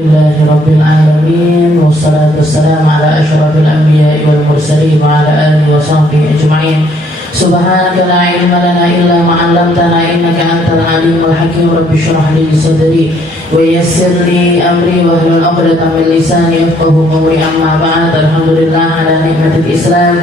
Alhamdulillahi Rabbil Alamin. Wassalatu wassalamu ala ashrafil anbiya'i wal mursalin wa ala alihi wa sahbihi ajma'in. Subhanaka la ilma lana illa ma 'allamtana innaka antal alimul hakim. Rabbi shrah li sadri wa yassir li amri wa hlul 'uqdatam min lisani yafqahu qawli. Amma ba'd. Alhamdulillah ala nikmatil Islam,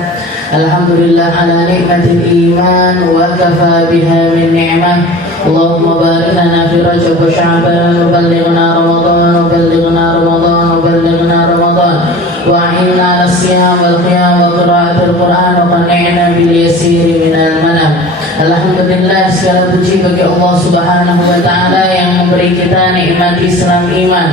alhamdulillah ala nikmatil iman, wa kafa biha min ni'mah. Allahumma barik lana fi Rajab wa Sya'ban, wa ballighna Ramadan, wa ballighna Ramadan, wa ballighna Ramadan, wa a'inna 'ala siyam wal qiyam wa qira'atil Qur'an, wa qanni'na bil yasiri minal manam. Alhamdulillah, segala puji bagi Allah Subhanahu wa taala yang memberi kita nikmat Islam iman,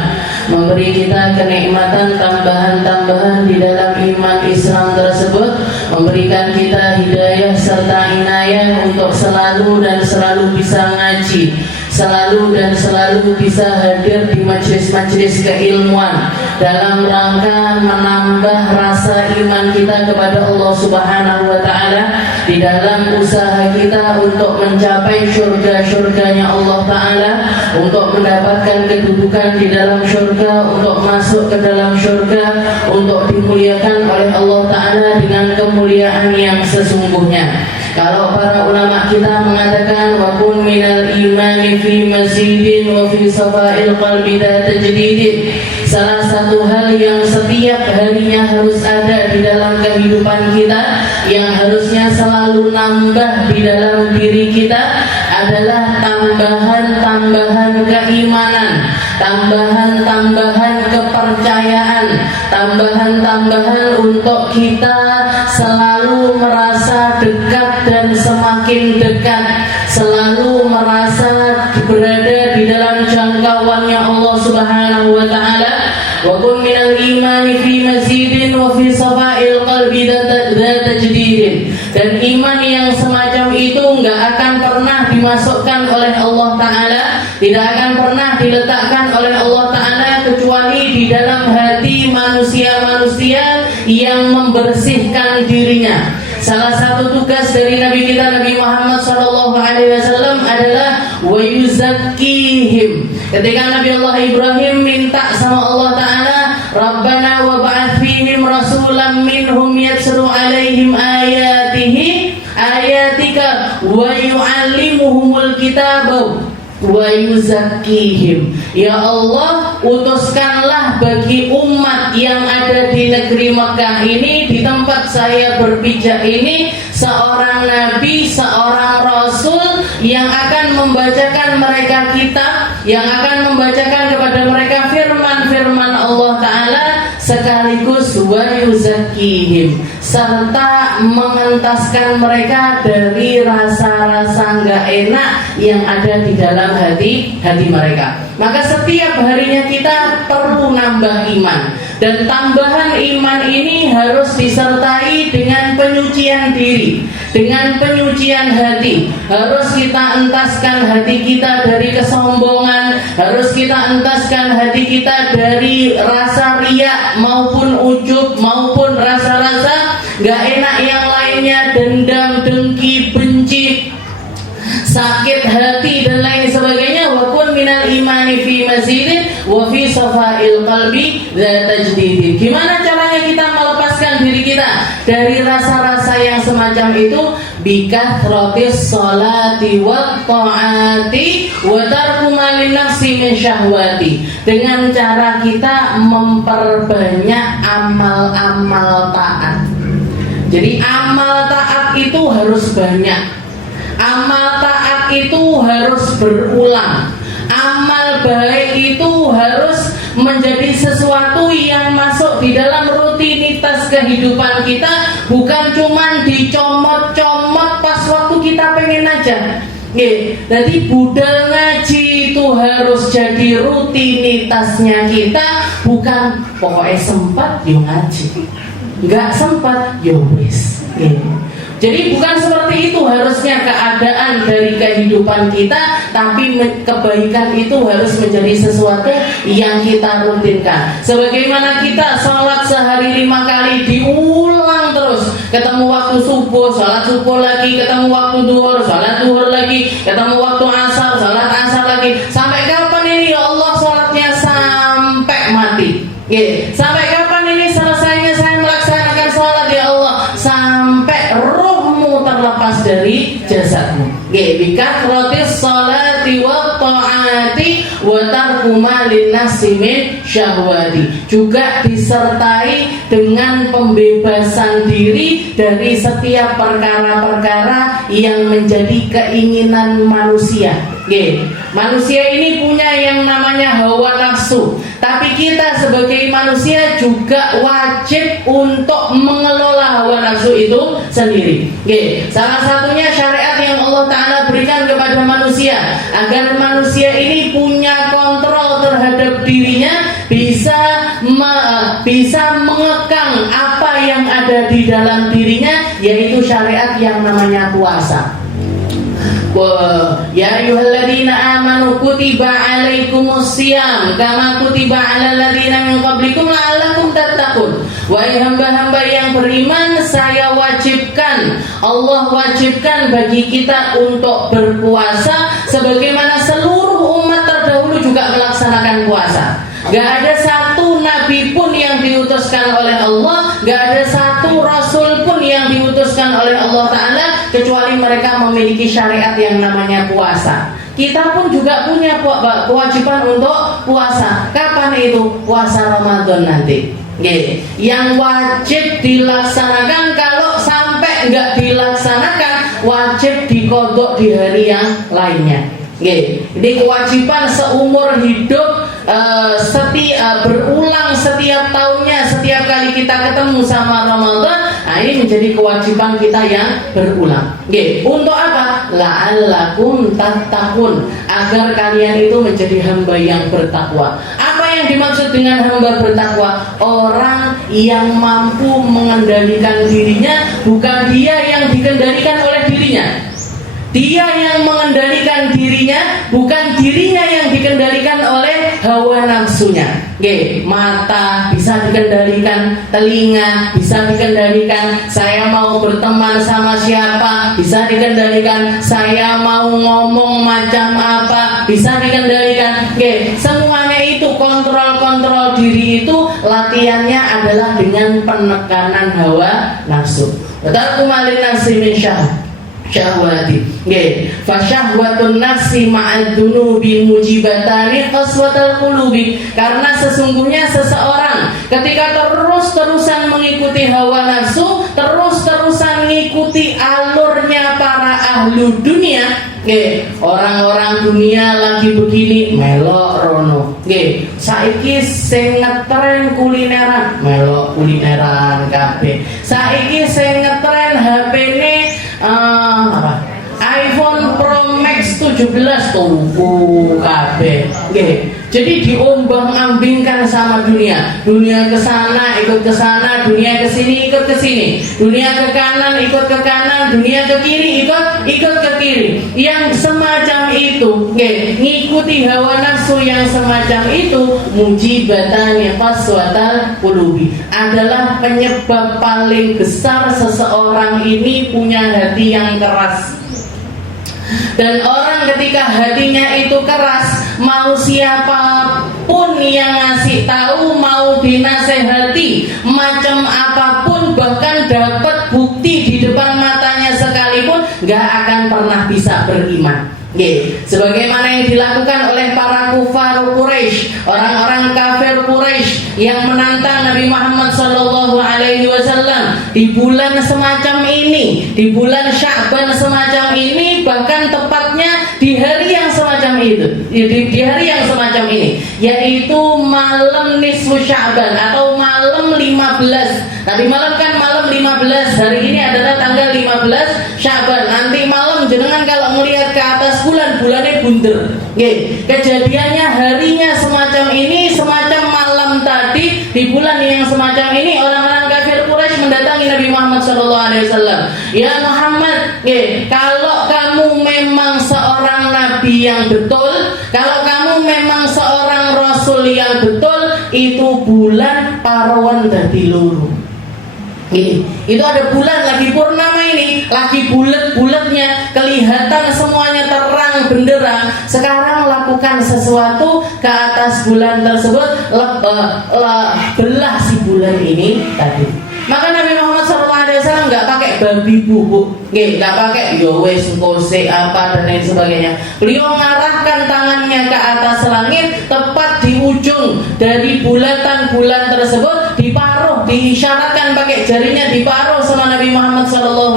memberi kita kenikmatan tambahan-tambahan di dalam iman Islam tersebut, memberikan kita hidayah serta inayah untuk selalu dan selalu bisa ngaji, selalu dan selalu bisa hadir di majelis-majelis keilmuan dalam rangka menambah rasa iman kita kepada Allah Subhanahu wa taala, di dalam usaha kita untuk mencapai surga-surganya Allah taala, untuk mendapatkan kedudukan di dalam surga, untuk masuk ke dalam surga, untuk dimuliakan oleh Allah taala dengan kemuliaan yang sesungguhnya. Kalau para ulama kita mengatakan wa kun minal imani fi masjidin wa fi safa'il qalbi la tajdidin, salah satu hal yang setiap harinya harus ada di dalam kehidupan kita, yang harusnya selalu nambah di dalam diri kita, adalah tambahan-tambahan keimanan, tambahan-tambahan kepercayaan, tambahan-tambahan untuk kita selalu merasa dekat dan semakin dekat, selalu merasa berada di dalam jangkauannya Allah Subhanahu wa taala. Wa kun minal imani fi masjidin wa fi safa'il qalbi la tajdidin. Dan iman yang semacam itu enggak akan pernah dimasukkan oleh Allah taala, tidak akan pernah diletakkan oleh Allah taala kecuali di dalam hati manusia-manusia yang membersihkan dirinya. Salah satu tugas dari Nabi kita Nabi Muhammad SAW adalah wa yuzakkihim. Ketika Nabi Allah Ibrahim minta sama Allah Ta'ala, Rabbana wa ba'ath fihim rasulan minhum yatslu alaihim ayatika wa yu'allimuhumul kitaba wa yuzakkihim. Ya Allah, utuskanlah bagi umat yang ada di negeri Mekah ini, di tempat saya berpijak ini, seorang nabi, seorang rasul yang akan membacakan mereka kitab, yang akan membacakan kepada mereka firman-firman Allah Ta'ala, sekaligus wa yuzakkihim, serta mengentaskan mereka dari rasa-rasa enggak enak yang ada di dalam hati mereka. Maka setiap harinya kita perlu nambah iman, dan tambahan iman ini harus disertai dengan penyucian diri, dengan penyucian hati. Harus kita entaskan hati kita dari kesombongan, harus kita entaskan hati kita dari rasa riya maupun ujub maupun rasa-rasa gak enak yang lainnya, dendam, dengki, benci, sakit hati dan lain sebagainya. Wa kun minal imani fi masjidin wa fi safa'il qalbi la tajdidin. Gimana caranya kita melepaskan diri kita dari rasa-rasa yang semacam itu? Bikathratis sholati wat ta'ati wa tarku ma linafsi min syahwati. Dengan cara kita memperbanyak amal-amal taat. Jadi amal taat itu harus banyak, amal taat itu harus berulang, amal baik itu harus menjadi sesuatu yang masuk di dalam rutinitas kehidupan kita, bukan cuma dicomot-comot pas waktu kita pengen aja. Jadi budal ngaji itu harus jadi rutinitasnya kita, bukan pokoknya sempat yo ngaji, nggak sempat yo wis. Jadi bukan seperti itu harusnya keadaan dari kehidupan kita, tapi kebaikan itu harus menjadi sesuatu yang kita rutinkan. Sebagaimana kita sholat sehari 5 kali diulang terus, ketemu waktu subuh, sholat subuh lagi, ketemu waktu duhur, sholat duhur lagi, ketemu waktu asar, sholat asar lagi. Sampai kapan ini ya Allah sholatnya? Sampai mati. Sampai kapan ini selesainya saya melaksanakan sholat ya Allah? Sampai rohmu terlepas dari jasadmu. Bikathratis sholati wa ta'ati wa tarku ma linnasi min syahwati. Juga disertai dengan pembebasan diri dari setiap perkara-perkara yang menjadi keinginan manusia. Manusia ini punya yang namanya hawa nafsu, tapi kita sebagai manusia juga wajib untuk mengelola hawa nafsu itu sendiri. Salah satunya syariat yang Allah Ta'ala berikan kepada manusia, agar manusia ini punya kontrol terhadap dirinya, bisa mengekang apa yang ada di dalam dirinya, yaitu syariat yang namanya puasa. Ya ayyuhalladzina amanu kutiba alaikumus syiyam kama kutiba alal ladzina min qablikum la'allakum tattaqun. Wahai hamba-hamba yang beriman, saya wajibkan, Allah wajibkan bagi kita untuk berpuasa sebagaimana seluruh umat terdahulu juga melaksanakan puasa. Gak ada satu nabi pun yang diutuskan oleh Allah, gak ada satu rasul pun yang diutuskan oleh Allah Ta'ala kecuali mereka memiliki syariat yang namanya puasa. Kita pun juga punya kewajiban untuk puasa. Kapan itu? Puasa Ramadan nanti. Yang wajib dilaksanakan, kalau sampai nggak dilaksanakan wajib dikodok di hari yang lainnya. Ini kewajiban seumur hidup, berulang setiap tahunnya, setiap kali kita ketemu sama Ramadan. Nah, ini menjadi kewajiban kita yang berulang. Untuk apa? La'allakum tattaqun, agar kalian itu menjadi hamba yang bertakwa. Apa yang dimaksud dengan hamba bertakwa? Orang yang mampu mengendalikan dirinya, bukan dia yang dikendalikan oleh dirinya. Dia yang mengendalikan dirinya, bukan dirinya yang dikendalikan oleh hawa nafsunya. Mata bisa dikendalikan, telinga bisa dikendalikan, saya mau berteman sama siapa bisa dikendalikan, saya mau ngomong macam apa bisa dikendalikan. Semuanya itu kontrol diri itu latihannya adalah dengan penekanan hawa nafsu. Betul kumalin nafsi min syahwati. Fa syahwatun nafsi ma'ad dunubi mujibatani qaswatal qulubi. Karena sesungguhnya seseorang ketika terus-terusan mengikuti hawa nafsu, terus-terusan mengikuti alurnya para ahlu dunia, orang-orang dunia lagi begini melok rono. Saiki sing ngetren kulineran, melok kulineran kabeh. Saiki sing ngetren HP-ne iPhone Pro Max 17 tuku kabeh. Jadi diombang-ambingkan sama dunia. Dunia ke sana ikut ke sana, dunia ke sini ikut ke sini, dunia ke kanan ikut ke kanan, dunia ke kiri ikut ke kiri. Yang semacam itu, ngikuti hawa nafsu yang semacam itu, mujibatan qaswatal qulubi, adalah penyebab paling besar seseorang ini punya hati yang keras. Dan orang ketika hatinya itu keras, mau siapapun yang ngasih tahu, mau dinasehati macam apapun, bahkan dapat bukti di depan matanya sekalipun, gak akan pernah bisa beriman. Sebagaimana yang dilakukan oleh para kufar Quraisy, orang-orang kafir Quraisy yang menantang Nabi Muhammad SAW di bulan semacam ini, di bulan Sya'ban semacam ini, bahkan tepatnya di hari yang semacam itu, di hari yang semacam ini, yaitu malam nisfu Sya'ban atau malam 15. Tadi malam kan malam 15, hari ini adalah tanggal 15 Sya'ban. Nanti malam jenengan kalau melihat ke atas bulannya bunder. Kejadiannya harinya semacam ini, semacam malam tadi di bulan yang semacam ini, orang-orang kafir Quraisy mendatangi Nabi Muhammad SAW. Ya Muhammad, kalau kamu memang seorang nabi yang betul, kalau kamu memang seorang rasul yang betul, itu bulan parawan dadi loro. Itu ada bulan lagi purnama ini, lagi bulat-bulatnya, kelihatan semuanya terang terang benderang, sekarang lakukan sesuatu ke atas bulan tersebut, belah si bulan ini tadi. Maka Nabi Muhammad SAW nggak pakai babi bubuk, nggak pakai yowes, kose apa dan lain sebagainya. Beliau mengarahkan tangannya ke atas langit, tepat di ujung dari bulatan bulan tersebut, diparuh, diisyaratkan pakai jarinya, diparuh sama Nabi Muhammad SAW.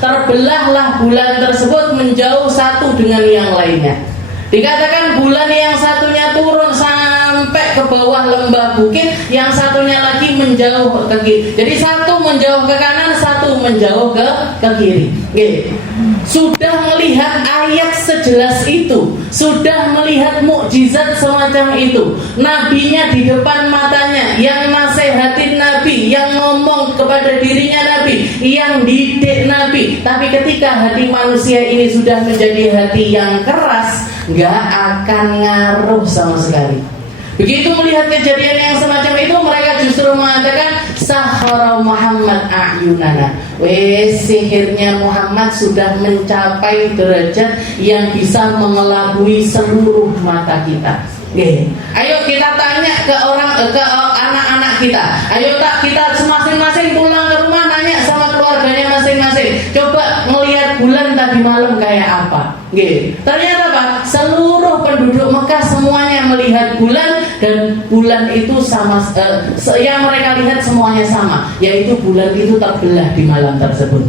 Terbelahlah bulan tersebut menjauh satu dengan yang lainnya. Dikatakan bulan yang satunya turun sampai ke bawah lembah bukit, yang satunya lagi menjauh ke kiri. Jadi satu menjauh ke kanan, satu menjauh ke kiri. Sudah melihat ayat sejelas itu, sudah melihat mukjizat semacam itu, nabinya di depan matanya, yang nasihatin Nabi, yang ngomong kepada dirinya Nabi, yang didik Nabi. Tapi ketika hati manusia ini sudah menjadi hati yang keras, nggak akan ngaruh sama sekali. Begitu melihat kejadian yang semacam itu, mereka justru mengatakan sahara Muhammad a'yunana. Sihirnya Muhammad sudah mencapai derajat yang bisa mengelabui seluruh mata kita. Ayo kita tanya ke anak-anak kita. Ayo kita masing-masing pulang ke rumah, nanya sama keluarganya masing-masing. Coba melihat bulan tadi malam kayak apa? Ternyata apa? Seluruh penduduk Mekah semuanya melihat bulan, dan bulan itu sama, yang mereka lihat semuanya sama, yaitu bulan itu terbelah di malam tersebut.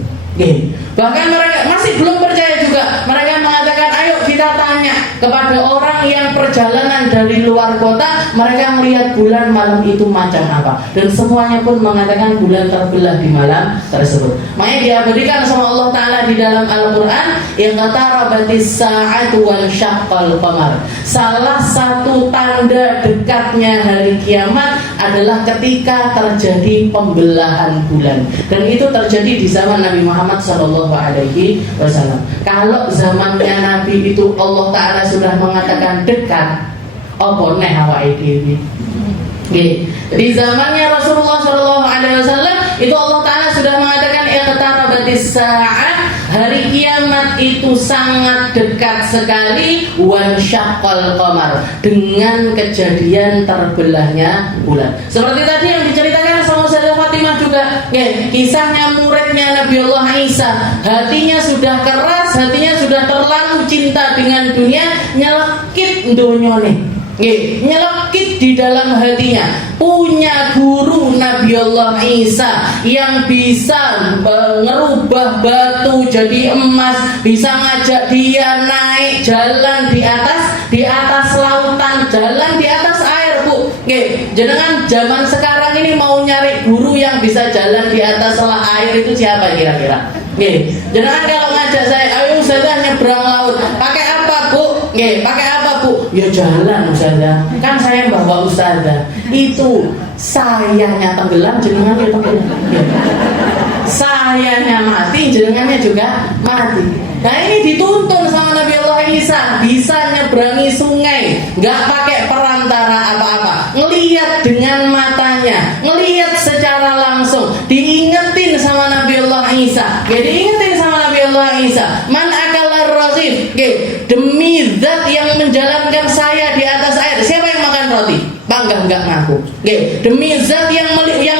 Bahkan mereka masih belum percaya juga. Mereka mengatakan, ayo kita tanya kepada orang yang perjalanan dari luar kota, mereka melihat bulan malam itu macam apa, dan semuanya pun mengatakan bulan terbelah di malam tersebut. Makanya diabadikan sama Allah Ta'ala di dalam Al-Quran, yang qatarabatis sa'atu wal syaqqal qamar. Salah satu tanda dekatnya hari kiamat adalah ketika terjadi pembelahan bulan, dan itu terjadi di zaman Nabi Muhammad SAW. Kalau zamannya Nabi itu Allah Ta'ala sudah mengatakan dekat, apa neh awake dhewe. Di zamannya Rasulullah SAW itu Allah Ta'ala sudah mengatakan iqtarabatis sa'ah, hari kiamat itu sangat dekat sekali, wan syaqqal qamar, dengan kejadian terbelahnya bulan. Seperti tadi yang diceritakan sama Sayyidah Fatimah juga, kisahnya muridnya Nabi Allah Isa, hatinya sudah keras, hatinya sudah terlalu cinta dengan dunia, nyelekit dunyane. Nyelekit di dalam hatinya. Punya guru Nabi Allah Isa yang bisa ngerubah batu jadi emas, bisa ngajak dia naik jalan di atas lautan, jalan di atas air, Bu. Jenengan zaman sekarang ini mau nyari guru yang bisa jalan di atas air itu siapa kira-kira? Jenengan kalau ngajak saya, ayo Ustazah nyebrang laut, pakai apa, Bu? Pakai apa, Bu? Ya jalan Ustazah. Kan saya bawa Ustazah. Itu sayanya tenggelam, jenengannya tenggelam. Sayanya mati, jenengannya juga mati. Nah ini dituntun sama Nabi Allah Isa, bisa nyebrangi sungai, nggak pakai perantara apa-apa, ngelihat dengan matanya, ngelihat secara langsung, diingetin sama Nabi Allah Isa. Diingetin sama Nabi Allah Isa, man akalar razif, demi zat yang menjalankan saya di atas air, siapa yang makan roti? Bangga nggak ngaku. Demi zat yang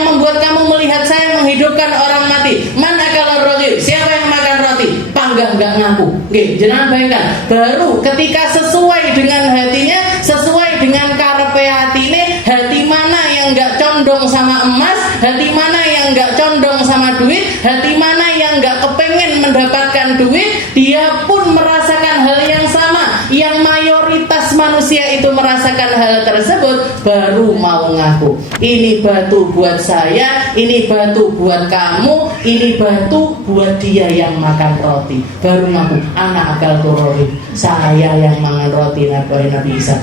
membuat kamu melihat saya menghidupkan orang mati, man akalar razif, siapa yang makan roti? Bangga nggak ngaku. Jangan bayangkan, baru ketika sesuai dengan hatinya, sesuai dengan karepe hatine, hati mana yang nggak condong sama emas, hati mana yang nggak condong sama duit, hati mana yang nggak kepengen mendapatkan duit, dia pun merasakan hal yang sama, yang mayoritas manusia itu merasakan hal tersebut, baru mau ngaku. Ini batu buat saya, ini batu buat kamu, ini batu buat dia yang makan roti. Baru ngaku, anak akal turori, saya yang makan roti Nabi Isa.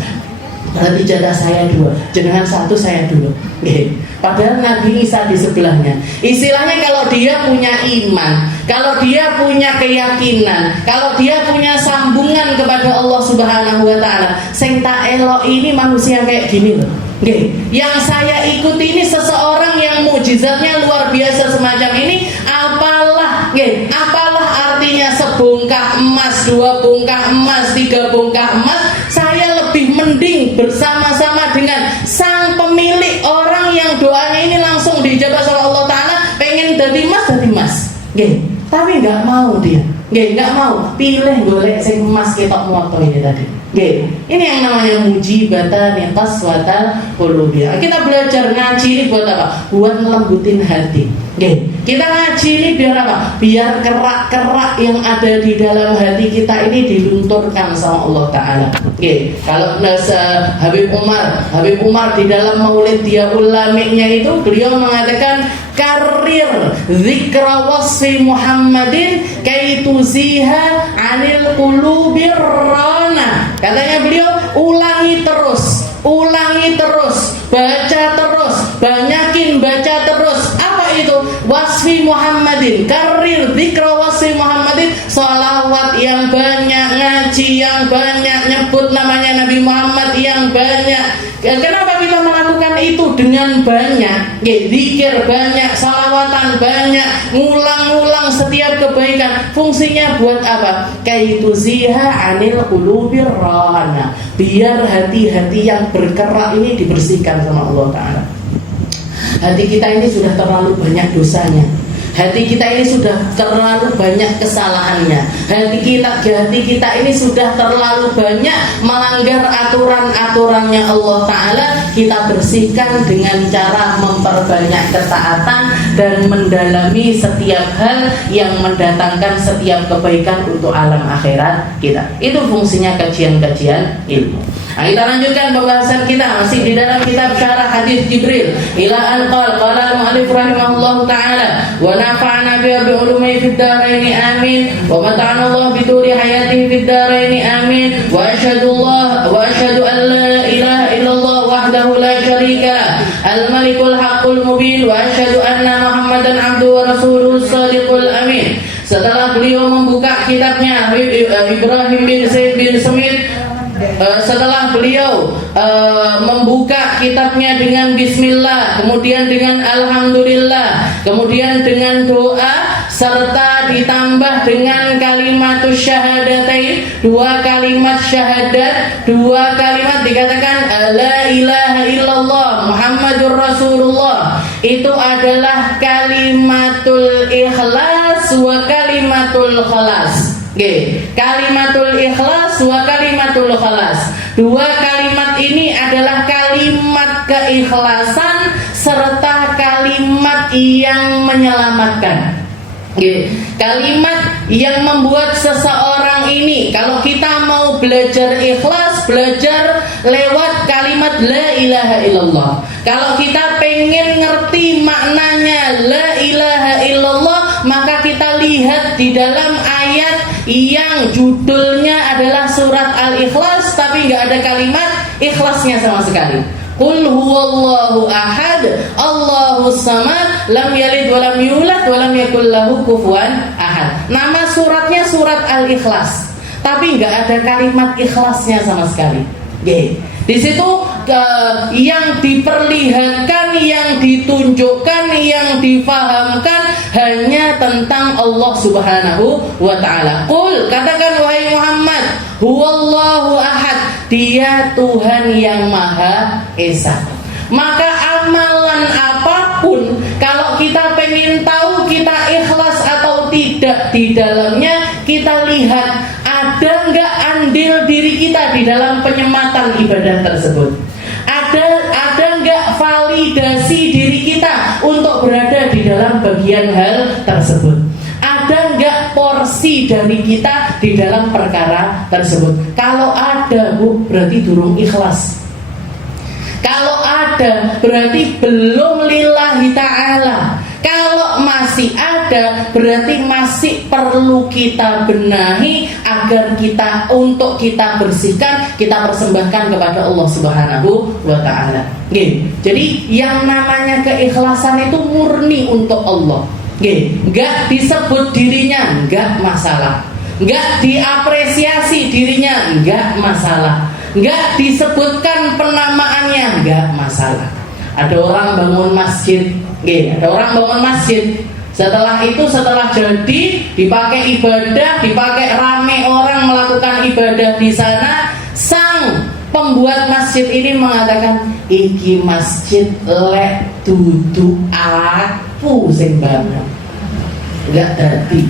Berarti jatah saya 2, jenengan 1, saya 2. Padahal Nabi Isa di sebelahnya. Istilahnya kalau dia punya iman, kalau dia punya keyakinan, kalau dia punya sambungan kepada Allah Subhanahu wa Ta'ala, sing tak elok ini manusia kayak gini loh. Yang saya ikuti ini seseorang yang mukjizatnya luar biasa semacam ini. Apalah artinya sebongkah emas, 2 bongkah emas, 3 bongkah emas, saya lebih mending bersama-sama dengan sang pemilik orang yang doanya ini langsung dijabah sama Allah Ta'ala. Pengen jadi emas, tapi nggak mau dia. Nggak mau, pilih golek sing emas ketok moto ini tadi. Ini yang namanya mujibatan yang qaswatal qulubi. Kita belajar ngaji ini buat apa? Buat melembutin hati. Kita ngaji ini biar apa? Biar kerak-kerak yang ada di dalam hati kita ini dilunturkan sama Allah Ta'ala. Kalau Habib Umar di dalam maulid dia ulamiknya itu, beliau mengatakan karir zikra wasfi Muhammadin kaituziha anil qulubir rana. Katanya beliau ulangi terus, baca terus, banyakin baca terus. Apa itu? Wasfi Muhammadin, karir zikra wasfi Muhammadin, salawat yang banyak, ngaji yang banyak, nyebut namanya Nabi Muhammad yang banyak. Kenapa kita melakukan itu dengan banyak? Zikir banyak, salawatan banyak, ngulang-ngulang setiap kebaikan. Fungsinya buat apa? Kaituziha anil qulubir rana. Biar hati-hati yang berkerak ini dibersihkan sama Allah Ta'ala. Hati kita ini sudah terlalu banyak dosanya. Hati kita ini sudah terlalu banyak kesalahannya. Hati kita ini sudah terlalu banyak melanggar aturan-aturannya Allah Ta'ala. Kita bersihkan dengan cara memperbanyak ketaatan dan mendalami setiap hal yang mendatangkan setiap kebaikan untuk alam akhirat kita. Itu fungsinya kajian-kajian ilmu. Nah, kita lanjutkan pembahasan kita masih di dalam kitab Syarah Hadis Jibril. Ila al-qal qala al-mu'allif rahimahullahu ta'ala wa nafa'ana bi ulumi fid dharain amin wa mata'ana Allah bi tuli hayatihi fid dharain amin wa asyhadu an la ilaha illallah wahdahu la syarika al-malikul haqqul mubin wa asyhadu anna Muhammadan abduhu wa rasuluhu shadiqul amin. Setelah beliau membuka kitabnya Ibrahim bin Said bin Smith, setelah beliau membuka kitabnya dengan bismillah, kemudian dengan alhamdulillah, kemudian dengan doa, serta ditambah dengan kalimatus syahadatain, 2 kalimat syahadat, 2 kalimat dikatakan la ilaha illallah Muhammadur Rasulullah. Itu adalah kalimatul ikhlas wa kalimatul khalas. Kalimatul ikhlas wa kalimatul khalas. 2 kalimat ini adalah kalimat keikhlasan serta kalimat yang menyelamatkan. Kalimat yang membuat seseorang ini, kalau kita mau belajar ikhlas, belajar lewat kalimat la ilaha illallah. Kalau kita pengen ngerti maknanya la ilaha illallah, maka kita lihat di dalam ayat yang judulnya adalah surat Al-Ikhlas, tapi nggak ada kalimat ikhlasnya sama sekali. Qul huwallahu ahad, Allahus samad, lam yalid wa lam yulad wa lam yakul lahu kufuwan ahad. Nama suratnya surat Al-Ikhlas, tapi nggak ada kalimat ikhlasnya sama sekali. Di situ yang diperlihatkan, yang ditunjukkan, yang difahamkan hanya tentang Allah Subhanahu wa ta'ala. Qul, katakan wahai Muhammad, huwallahu ahad, dia Tuhan yang Maha Esa. Maka amalan apapun, kalau kita pengen tahu kita ikhlas atau tidak di dalamnya, kita lihat ada nggak andil diri kita di dalam penyematan ibadah tersebut. Ada nggak validasi diri kita untuk berada di dalam bagian hal tersebut. Ada nggak porsi dari kita di dalam perkara tersebut. Kalau ada, Bu, berarti durung ikhlas. Kalau ada, berarti belum lillahi ta'ala. Kalau masih ada, berarti masih perlu kita benahi agar untuk kita bersihkan, kita persembahkan kepada Allah Subhanahu wa ta'ala. Jadi yang namanya keikhlasan itu murni untuk Allah. Nggak disebut dirinya, nggak masalah. Nggak diapresiasi dirinya, nggak masalah. Nggak disebutkan penamaannya, nggak masalah. Ada orang bangun masjid, ada orang bangun masjid, Setelah itu, setelah jadi, dipakai ibadah, dipakai rame orang melakukan ibadah di sana, sang pembuat masjid ini mengatakan, iki masjid lek dudu aku sing bangun, enggak dadi.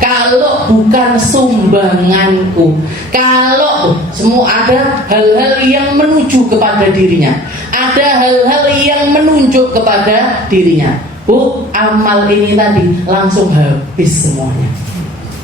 Kalau bukan sumbanganku, kalau semua ada hal-hal yang menuju kepada dirinya, ada hal-hal yang menunjuk kepada dirinya, Bu, amal ini tadi langsung habis semuanya.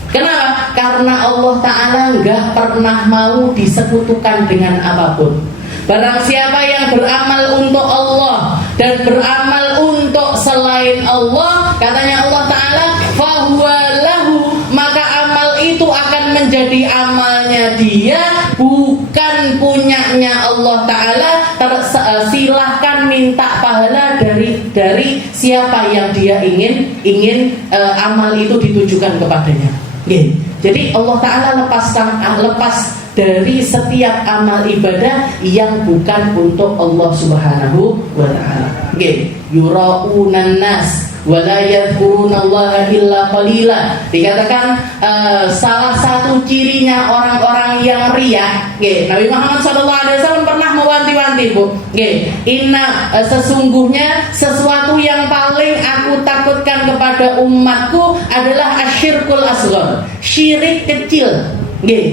Kenapa? Karena Allah Ta'ala nggak pernah mau disekutukan dengan apapun. Barang siapa yang beramal untuk Allah dan beramal untuk selain Allah, katanya Allah Ta'ala, fahuwa lahu, maka amal itu akan menjadi amalnya dia, bukan punyanya Allah Ta'ala. Silahkan minta pahala dari siapa yang dia ingin amal itu ditujukan kepadanya. Jadi Allah Ta'ala lepas dari setiap amal ibadah yang bukan untuk Allah Subhanahu wa Ta'ala. Yura'unan nas wa la yadhkurunallaha illa qalila. Dikatakan salah satu cirinya orang-orang yang riya. Nabi Muhammad SAW pernah mewanti-wanti, Bu. Sesungguhnya sesuatu yang paling aku takutkan kepada umatku adalah asyirkul asghar, syirik kecil.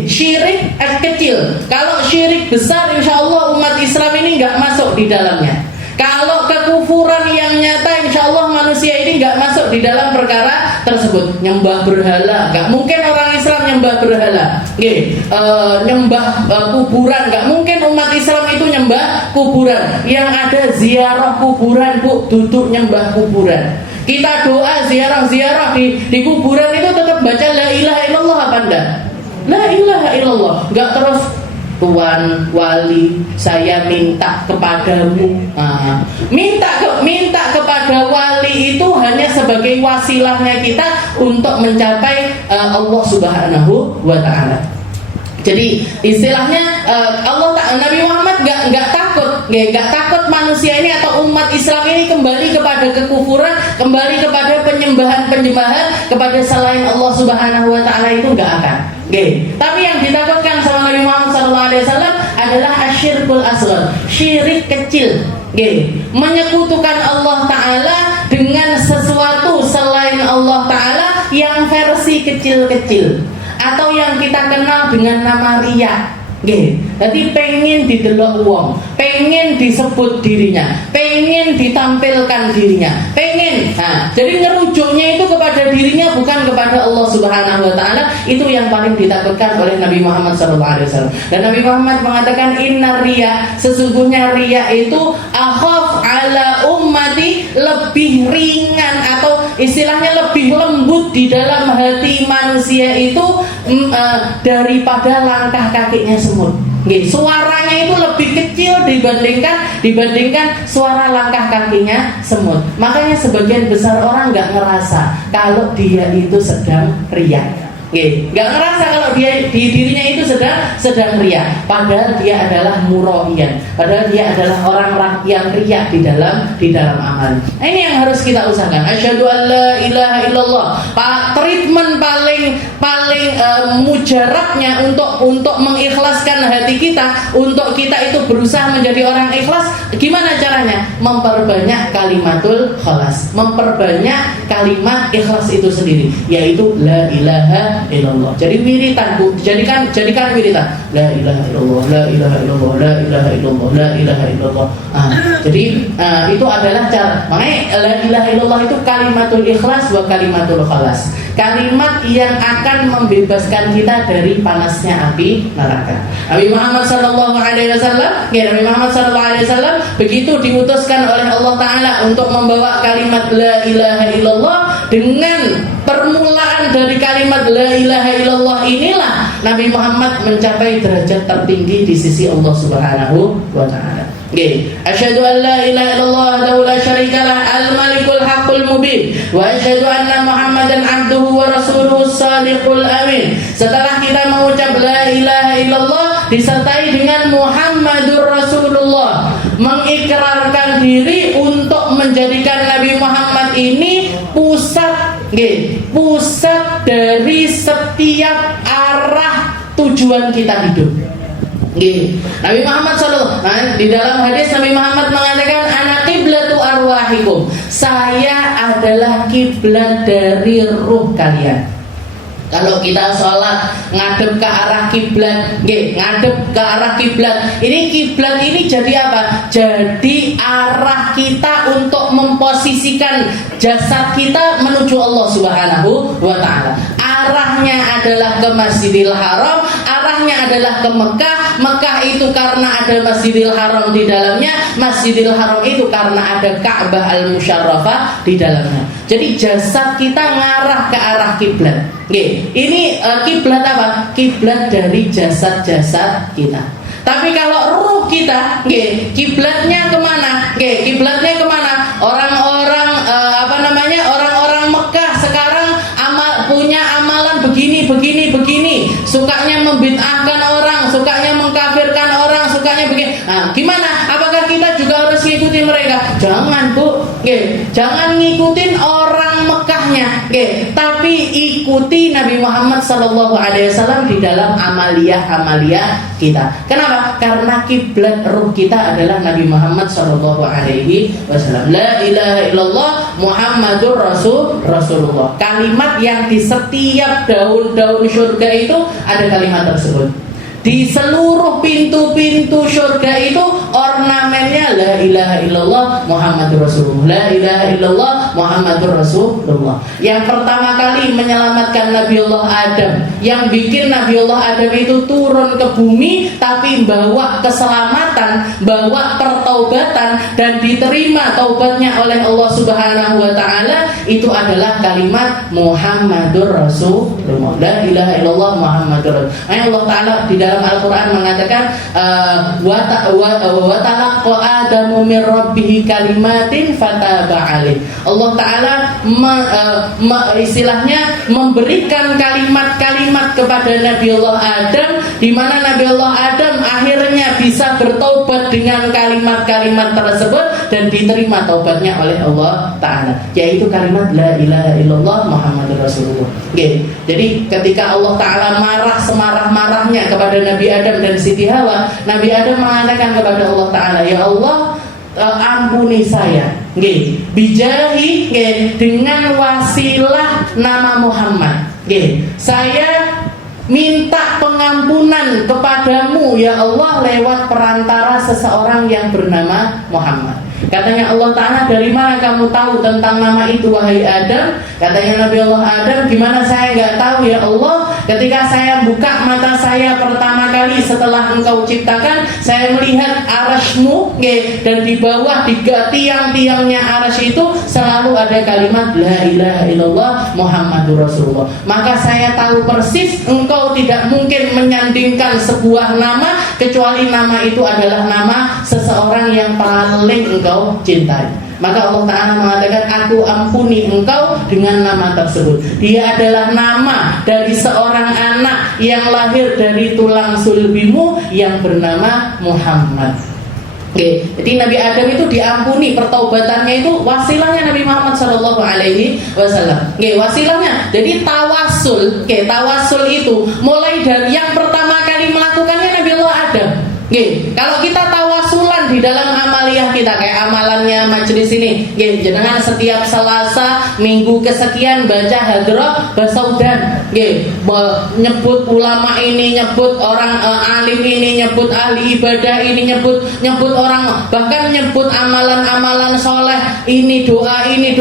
Syirik kecil. Kalau syirik besar, insya Allah umat Islam ini nggak masuk di dalamnya. Kalau kekufuran yang nyata, insya Allah manusia ini nggak masuk di dalam perkara tersebut. Nyembah berhala, nggak mungkin orang Islam nyembah berhala. Nyembah kuburan, nggak mungkin umat Islam itu nyembah kuburan. Yang ada ziarah kuburan, Bu, duduk nyembah kuburan. Kita doa ziarah di kuburan itu tetap baca la ilaha illallah apa enggak? La ilaha illallah, nggak terus Tuan wali, saya minta kepadamu. Minta kepada wali itu hanya sebagai wasilahnya kita untuk mencapai Allah Subhanahu wa Ta'ala. Jadi istilahnya Nabi Muhammad nggak takut manusia ini atau umat Islam ini kembali kepada kekufuran, kembali kepada penyembahan kepada selain Allah Subhanahu wa Ta'ala, itu nggak akan. Tapi yang ditakutkan sama Nabi Muhammad SAW adalah asyirkul asghar, syirik kecil. Menyekutukan Allah Ta'ala dengan sesuatu selain Allah Ta'ala yang versi kecil-kecil, atau yang kita kenal dengan nama riya. Jadi pengen didelok uang, pengen disebut dirinya, pengen ditampilkan dirinya, pengen. Jadi ngerujuknya itu kepada dirinya, bukan kepada Allah Subhanahu wa Ta'ala. Itu yang paling ditakutkan oleh Nabi Muhammad SAW. Dan Nabi Muhammad mengatakan, inna riya, sesungguhnya riya itu akhaf ala ummati, lebih ringan atau istilahnya lebih lembut di dalam hati manusia itu daripada langkah kakinya semut. Suaranya itu lebih kecil dibandingkan suara langkah kakinya semut. Makanya sebagian besar orang nggak ngerasa kalau dia itu sedang riya. Nggak ngerasa kalau dia di dirinya itu sedang riya. Padahal dia adalah mura'iyan. Padahal dia adalah orang yang riya di dalam amal. Ini yang harus kita usahakan. Asyhadu an la ilaha illallah. Treatment paling mujarabnya untuk mengikhlaskan hati kita, untuk kita itu berusaha menjadi orang ikhlas. Gimana caranya? Memperbanyak kalimatul khalas, memperbanyak kalimat ikhlas itu sendiri, yaitu la ilaha illallah. Jadi wiritan, Bu, jadikan wiritan. La ilaha illallah, la ilaha illallah, la ilaha illallah, la ilaha illallah. Jadi itu adalah cara. Makanya la ilaha illallah itu kalimatul ikhlas wa kalimatul khalas. Kalimat yang akan membebaskan kita dari panasnya api neraka. Nabi Muhammad SAW begitu diutuskan oleh Allah Ta'ala untuk membawa kalimat la ilaha illallah. Dengan permulaan dari kalimat la ilaha illallah inilah Nabi Muhammad mencapai derajat tertinggi di sisi Allah Subhanahu wa Ta'ala. Asyhadu an la ilaha illallah wahdahu la syarikalah al-malikul haqqul mubin wa asyhadu anna Muhammadan abduhu wa rasuluhu shadiqul amin. Setelah kita mengucap la ilaha illallah disertai dengan Muhammadur Rasulullah, mengikrarkan diri untuk menjadikan Nabi Muhammad ini pusat pusat dari setiap arah tujuan kita hidup. Nabi Muhammad SAW di dalam hadis Nabi Muhammad mengatakan ana qiblatu arwahikum, saya adalah kiblat dari ruh kalian. Kalau kita sholat ngadep ke arah kiblat, ngadep ke arah kiblat. Ini kiblat ini jadi apa? Jadi arah kita untuk memposisikan jasad kita menuju Allah Subhanahu wa taala. Arahnya adalah ke Masjidil Haram, arahnya adalah ke Mekah. Mekah itu karena ada Masjidil Haram di dalamnya, Masjidil Haram itu karena ada Ka'bah al-Musyarrafah di dalamnya. Jadi jasad kita ngarah ke arah kiblat. Ini kiblat apa? Kiblat dari jasad-jasad kita. Tapi kalau ruh kita, kiblatnya kemana? Kiblatnya kemana? Orang-orang orang-orang Mekah sekarang punya amalan begini, sukanya membid'ahkan orang, sukanya mengkafirkan orang, sukanya begini. Nah, gimana? Apakah kita juga harus ngikutin mereka? Jangan, Bu. Jangan ngikutin orang Mekahnya, tapi ikuti Nabi Muhammad SAW di dalam amaliyah kita. Kenapa? Karena kiblat ruh kita adalah Nabi Muhammad SAW. La ilaha illallah Muhammadur Rasulullah. Kalimat yang di setiap daun-daun surga itu ada kalimat tersebut. Di seluruh pintu-pintu surga itu ornamennya la ilaha illallah Muhammadur Rasulullah. La ilaha illallah Muhammadur Rasulullah. Yang pertama kali menyelamatkan Nabiullah Adam, yang bikin Nabiullah Adam itu turun ke bumi tapi bawa keselamatan, bawa pertaubatan dan diterima taubatnya oleh Allah Subhanahu wa taala, itu adalah kalimat Muhammadur Rasulullah. La ilaha illallah Muhammadur Rasulullah. Allah taala di dalam Al-Quran mengatakan wa talaqqa Adamu min rabbih kalimatin fataba alaih. Allah taala istilahnya memberikan kalimat-kalimat kepada Nabiullah Adam, di mana Nabiullah Adam akhirnya bisa bertaubat dengan kalimat-kalimat tersebut dan diterima taubatnya oleh Allah taala, yaitu kalimat la ilaha illallah Muhammadur Rasulullah. Jadi ketika Allah taala marah semarah-marahnya kepada Nabi Adam dan Siti Hawa, Nabi Adam mengatakan kepada Allah taala, ya Allah, ampuni saya, bijahi, dengan wasilah nama Muhammad, saya minta pengampunan kepadamu ya Allah lewat perantara seseorang yang bernama Muhammad. Katanya Allah Ta'ala, dari mana kamu tahu tentang nama itu wahai Adam? Katanya Nabi Allah Adam, gimana saya nggak tahu ya Allah? Ketika saya buka mata saya pertama kali setelah engkau ciptakan, saya melihat arasmu, dan di bawah di tiang-tiangnya aras itu selalu ada kalimat la ilaha illallah Muhammadur Rasulullah. Maka saya tahu persis engkau tidak mungkin menyandingkan sebuah nama kecuali nama itu adalah nama seseorang yang paling engkau cintai. Maka Allah Ta'ala mengatakan, aku ampuni engkau dengan nama tersebut. Dia adalah nama dari seorang anak yang lahir dari tulang sulbimu yang bernama Muhammad. Jadi Nabi Adam itu diampuni, pertaubatannya itu wasilahnya Nabi Muhammad SAW. Wasilahnya. Jadi tawasul, tawasul itu mulai dari yang pertama kali melakukannya Nabi Allah Adam. Kalau kita tawasulan di dalam amaliyah kita, kayak amalannya majelis ini, jenengan setiap Selasa minggu kesekian baca hadroh basaudan, nyebut ulama ini, nyebut orang alim ini, nyebut ahli ibadah ini, nyebut orang, bahkan nyebut amalan-amalan soleh ini, doa ini,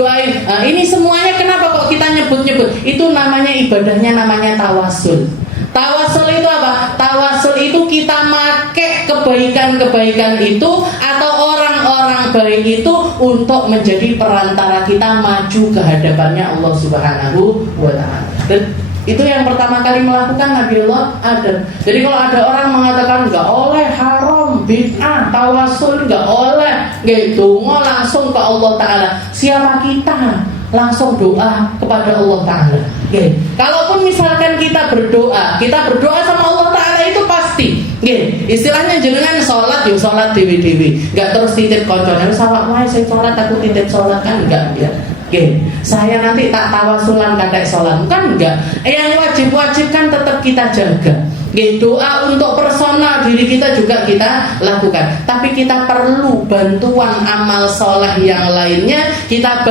ini semuanya. Kenapa kok kita nyebut-nyebut? Itu namanya ibadahnya, namanya tawasul. Tawasul itu apa? Tawasul itu kita make kebaikan-kebaikan itu atau orang-orang baik itu untuk menjadi perantara kita maju ke hadapannya Allah Subhanahu wa ta'ala. Dan itu yang pertama kali melakukan Nabiullah Adam. Jadi kalau ada orang mengatakan enggak oleh, haram, bid'ah, tawasul enggak oleh, gitu, langsung ke Allah Ta'ala. Siapa kita? Langsung doa kepada Allah Ta'ala. Kalaupun misalkan kita berdoa sama Allah Ta'ala itu pasti. Istilahnya jenengan sholat, yuk sholat dewi-dewi, nggak terus titip koncone, sawak wae saya sholat, aku titip sholat, kan enggak ya. Saya nanti tak tawasulan kadek sholat, kan enggak. Yang wajib-wajib kan tetap kita jaga. Doa untuk personal diri kita juga kita lakukan, tapi kita perlu bantuan amal soleh yang lainnya. Kita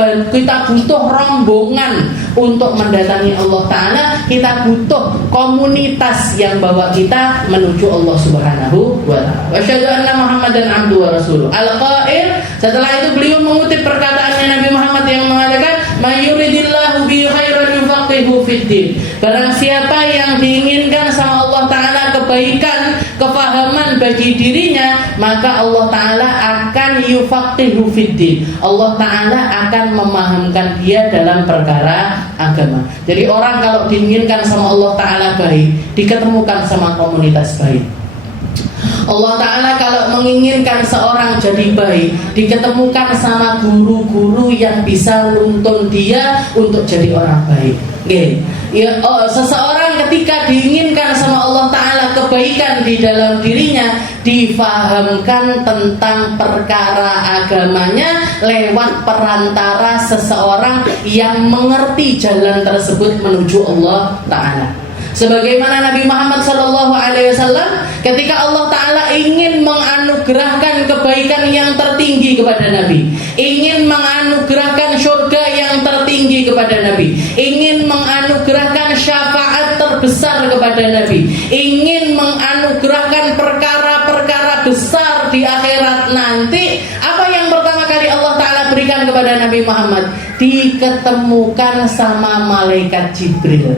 butuh rombongan untuk mendatangi Allah Ta'ala. Kita butuh komunitas yang bawa kita menuju Allah Subhanahu wa Ta'ala. Wasyhadu anna Muhammadan abduhu wa rasuluh. Al-qail, setelah itu beliau mengutip perkataannya Nabi Muhammad yang mengatakan, "May yuridillahu bihi khairan yufaqihu fiddin." Barang siapa yang diinginkan sama Allah Ta'ala kebaikan, kefahaman bagi dirinya, maka Allah Ta'ala akan yufaqihu fiddin. Allah Ta'ala akan memahamkan dia dalam perkara agama. Jadi orang kalau diinginkan sama Allah Ta'ala baik, diketemukan sama komunitas baik. Allah Ta'ala kalau menginginkan seorang jadi baik, diketemukan sama guru-guru yang bisa nuntun dia untuk jadi orang baik. Seseorang ketika diinginkan sama Allah Ta'ala kebaikan di dalam dirinya, difahamkan tentang perkara agamanya lewat perantara seseorang yang mengerti jalan tersebut menuju Allah Ta'ala. Sebagaimana Nabi Muhammad SAW, ketika Allah Ta'ala ingin menganugerahkan kebaikan yang tertinggi kepada Nabi, ingin menganugerahkan surga yang tertinggi kepada Nabi, ingin menganugerahkan syafaat terbesar kepada Nabi, ingin menganugerahkan perkara-perkara besar di akhirat nanti, apa yang pertama kali Allah Ta'ala berikan kepada Nabi Muhammad? Diketemukan sama malaikat Jibril,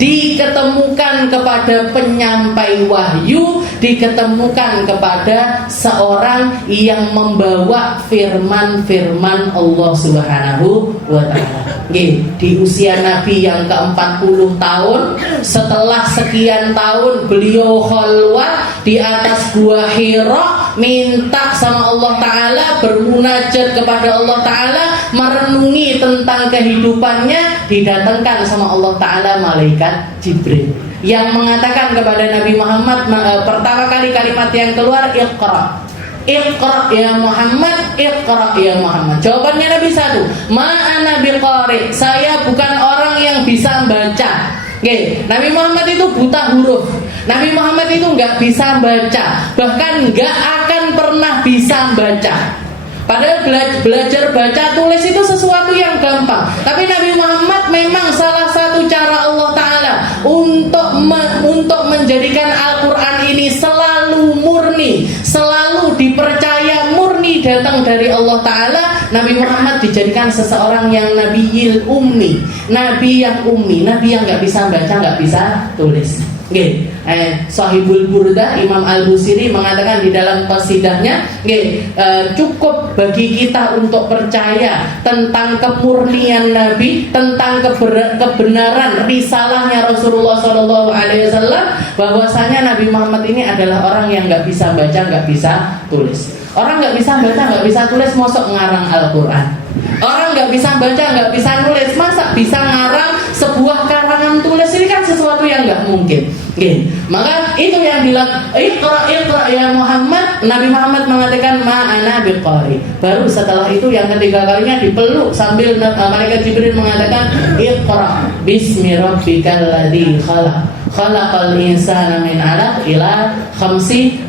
diketemukan kepada penyampai wahyu, diketemukan kepada seorang yang membawa firman-firman Allah Subhanahu wa Ta'ala. Di usia Nabi yang ke-40 tahun, setelah sekian tahun beliau khalwat di atas Gua Hira, minta sama Allah Ta'ala, bermunajat kepada Allah Ta'ala, merenungi tentang kehidupannya, didatangkan sama Allah Ta'ala malaikat Jibril yang mengatakan kepada Nabi Muhammad, pertama kali kalimat yang keluar, Iqra, Iqra ya Muhammad, Iqra ya Muhammad. Jawabannya Nabi satu, ma'ana biqari, saya bukan orang yang bisa baca. Nabi Muhammad itu buta huruf. Nabi Muhammad itu nggak bisa baca, bahkan nggak akan pernah bisa baca. Padahal belajar baca tulis itu sesuatu yang gampang. Tapi Nabi Muhammad memang salah satu cara Allah Ta'ala untuk menjadikan Al-Quran ini selalu murni, selalu dipercaya murni datang dari Allah Ta'ala. Nabi Muhammad dijadikan seseorang yang Nabiyil Ummi, Nabi yang ummi, Nabi yang gak bisa baca, gak bisa tulis. Sahibul Burda Imam Al-Busiri mengatakan di dalam qasidahnya, cukup bagi kita untuk percaya tentang kemurnian Nabi, tentang kebenaran risalahnya Rasulullah SAW, bahwasanya Nabi Muhammad ini adalah orang yang nggak bisa baca, nggak bisa tulis. Orang nggak bisa baca, nggak bisa tulis, mosok ngarang Al-Quran. Orang nggak bisa baca, nggak bisa nulis, masa bisa ngarang sebuah karangan tulis? Ini kan sesuatu yang nggak mungkin. Maka itu yang dilakukan, Iqra ya Muhammad. Nabi Muhammad mengatakan ma'ana biqari. Baru setelah itu yang ketiga kalinya dipeluk sambil malaikat Jibril mengatakan, Iqra bismi rabbikal ladzi khalaq, khalaqal insana min 'alaq, ila khamsi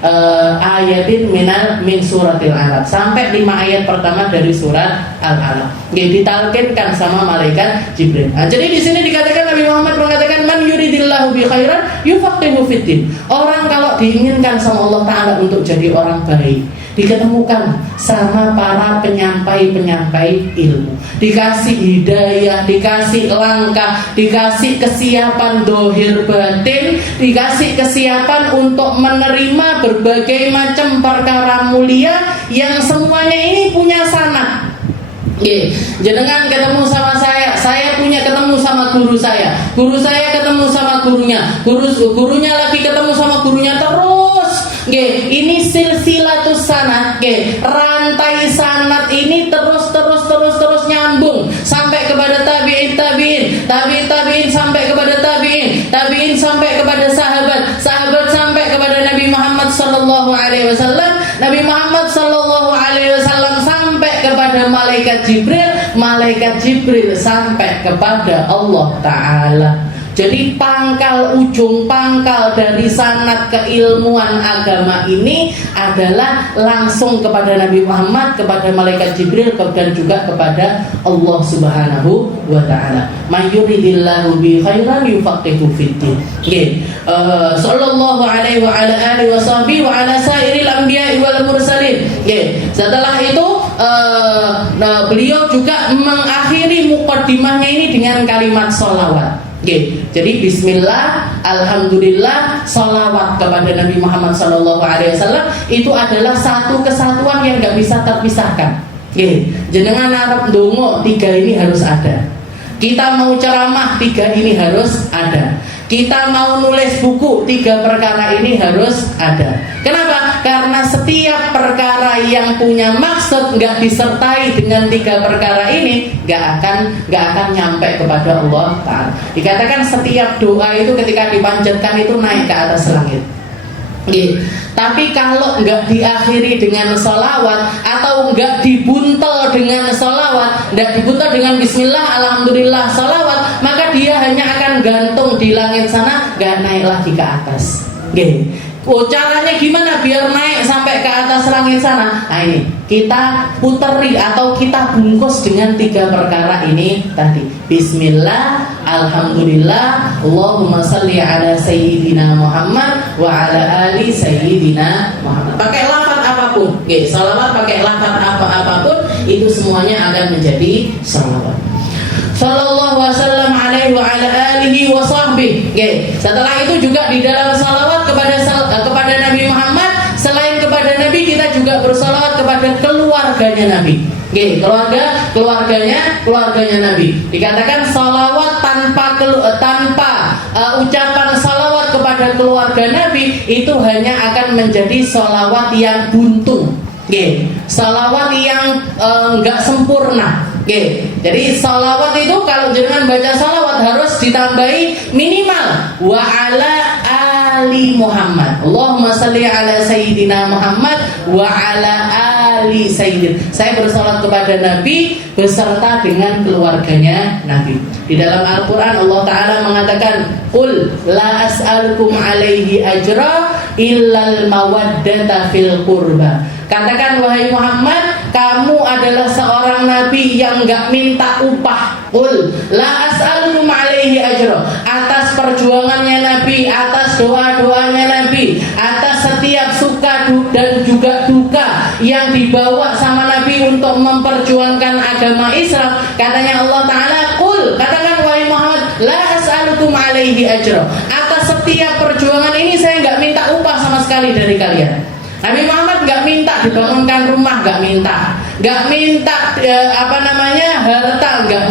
ayatin min suratil 'alaq, sampai 5 ayat pertama dari surat Al-Alaq. Ditalkinkan sama malaikat Jibril. Jadi di sini dikatakan Nabi Muhammad mengatakan, man yuridillahu bi khairan yufaqihu fiddin. Orang kalau diinginkan sama Allah Ta'ala untuk jadi orang baik, diketemukan sama para penyampai-penyampai ilmu, dikasih hidayah, dikasih langkah, dikasih kesiapan dohir batin, dikasih kesiapan untuk menerima berbagai macam perkara mulia yang semuanya ini punya sanad. Jenengan ketemu sama saya punya ketemu sama guru saya ketemu sama gurunya, gurunya lagi ketemu sama gurunya terus. Ini silsilatus sanad, rantai sanad ini terus nyambung sampai kepada tabi'in sampai kepada tabi'in sampai kepada sahabat sampai kepada Nabi Muhammad sallallahu alaihi wasallam, Nabi Muhammad sallallahu alaihi wasallam sampai kepada malaikat Jibril sampai kepada Allah Ta'ala. Jadi ujung pangkal dari sanad keilmuan agama ini adalah langsung kepada Nabi Muhammad, kepada malaikat Jibril, dan juga kepada Allah Subhanahu wa Ta'ala. May yuridillahu bi khairan yufaqihu fiddin. Sallallahu alaihi wa ala alihi wa sahbihi wa ala sairil anbiya'i wal mursalin. Setelah itu beliau juga mengakhiri muqaddimahnya ini dengan kalimat sholawat. Jadi bismillah, alhamdulillah, salawat kepada Nabi Muhammad SAW itu adalah satu kesatuan yang gak bisa terpisahkan. Jenengan Arab dongo, 3 ini harus ada. Kita mau ceramah, 3 ini harus ada. Kita mau nulis buku, 3 perkara ini harus ada. Kenapa? Karena setiap perkara yang punya maksud nggak disertai dengan 3 perkara ini, nggak akan nyampe kepada Allah Ta'ala. Dikatakan setiap doa itu ketika dipanjatkan itu naik ke atas langit. Tapi kalau nggak diakhiri dengan sholawat atau nggak dibuntel dengan sholawat, nggak dibuntel dengan bismillah, alhamdulillah, sholawat, maka dia hanya akan gantung di langit sana, nggak naik lagi ke atas. Caranya gimana biar naik sampai ke atas langit sana? Nah ini kita puteri atau kita bungkus dengan 3 perkara ini tadi. Bismillah, alhamdulillah, Allahumma salli ala sayyidina Muhammad wa ala ali sayyidina Muhammad. Pakai lafaz apapun, salawat pakai lafaz apapun, itu semuanya akan menjadi salawat. Sallallahu wasallam alaihi wa ala alihi wa sahbihi. Setelah itu juga di dalam salawat kepada Nabi Muhammad, selain kepada Nabi, kita juga bersalawat kepada keluarganya Nabi. Keluarganya Nabi. Dikatakan salawat tanpa ucapan salawat kepada keluarga Nabi itu hanya akan menjadi salawat yang buntung. Salawat yang enggak sempurna. Jadi salawat itu kalau jangan baca salawat harus ditambahi minimal wa ala ali Muhammad. Allahumma salli ala sayyidina Muhammad wa ala ali sayyidina. Saya bersalawat kepada Nabi beserta dengan keluarganya Nabi. Di dalam Al-Qur'an Allah Ta'ala mengatakan, "Qul la as'alukum alaihi ajra illal mawaddata fil qurba." Katakan wahai Muhammad, kamu adalah seorang nabi yang enggak minta upah. Qul la as'alukum alaihi ajra. Atas perjuangannya Nabi, atas doa-doanya Nabi, atas setiap suka dan juga duka yang dibawa sama Nabi untuk memperjuangkan agama Islam, katanya Allah Ta'ala, qul, katakan wahai Muhammad, la as'alukum alaihi ajra. Atas setiap perjuangan ini saya enggak minta upah sama sekali dari kalian. Nabi Muhammad nggak minta dibangunkan rumah, nggak minta harta, nggak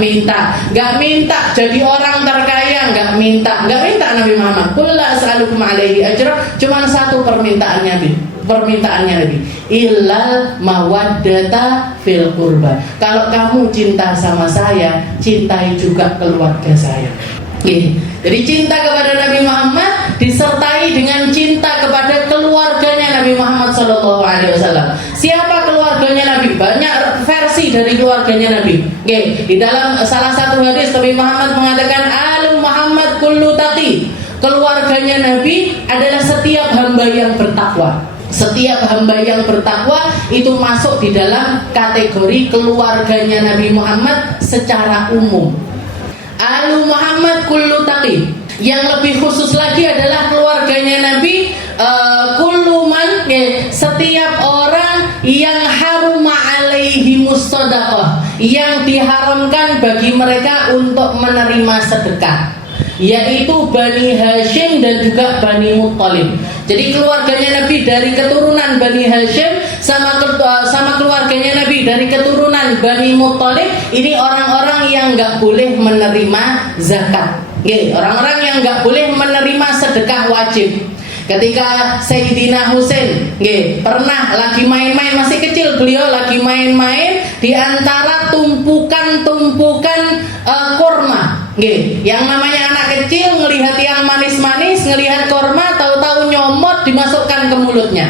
minta jadi orang terkaya, nggak minta Nabi Muhammad. Qul la as'alukum alaihi ajra, cuma satu permintaannya Nabi, illal mawaddata fil qurba. Kalau kamu cinta sama saya, cintai juga keluarga saya. Jadi cinta kepada Nabi Muhammad disertai dengan cinta kepada keluarganya Nabi Muhammad SAW. Siapa keluarganya Nabi? Banyak versi dari keluarganya Nabi. Di dalam salah satu hadis Nabi Muhammad mengatakan, alu Muhammad kullu taqi. Keluarganya Nabi adalah setiap hamba yang bertakwa. Setiap hamba yang bertakwa itu masuk di dalam kategori keluarganya Nabi Muhammad secara umum. Alu Muhammad kullu taqi. Yang lebih khusus lagi adalah keluarganya Nabi, kullu man, setiap orang yang haruma alaihi mussadaqah, yang diharamkan bagi mereka untuk menerima sedekah, yaitu Bani Hashim dan juga Bani Muttalib. Jadi keluarganya Nabi dari keturunan Bani Hashim sama keluarganya Nabi dari keturunan Bani Muttalib, ini orang-orang yang nggak boleh menerima zakat. Orang-orang yang nggak boleh menerima sedekah wajib. Ketika Sayyidina Husain pernah lagi main-main, masih kecil beliau, lagi main-main di antara tumpukan kurma. Yang namanya anak kecil ngelihat yang manis-manis, ngelihat kurma, tahu-tahu nyomot dimasukkan ke mulutnya.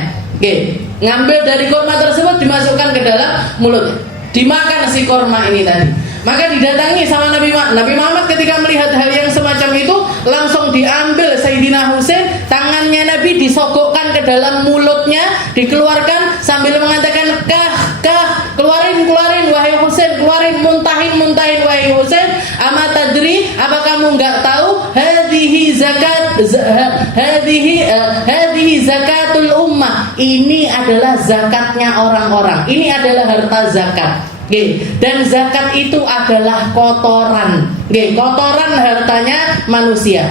Ngambil dari kurma tersebut dimasukkan ke dalam mulutnya. dimakan si korma ini tadi. Maka didatangi sama Nabi Muhammad ketika melihat hal yang semacam itu, langsung diambil Sayyidina Husain, tangannya Nabi disogokkan ke dalam mulutnya, dikeluarkan sambil mengatakan kah, keluarin wahai Husain, keluarin, muntahin wahai Husain. Ama tadri, apa kamu enggak tahu hadhihi zakatul ummah, ini adalah zakatnya orang-orang, ini adalah harta zakat. Dan zakat itu adalah kotoran, kotoran hartanya manusia.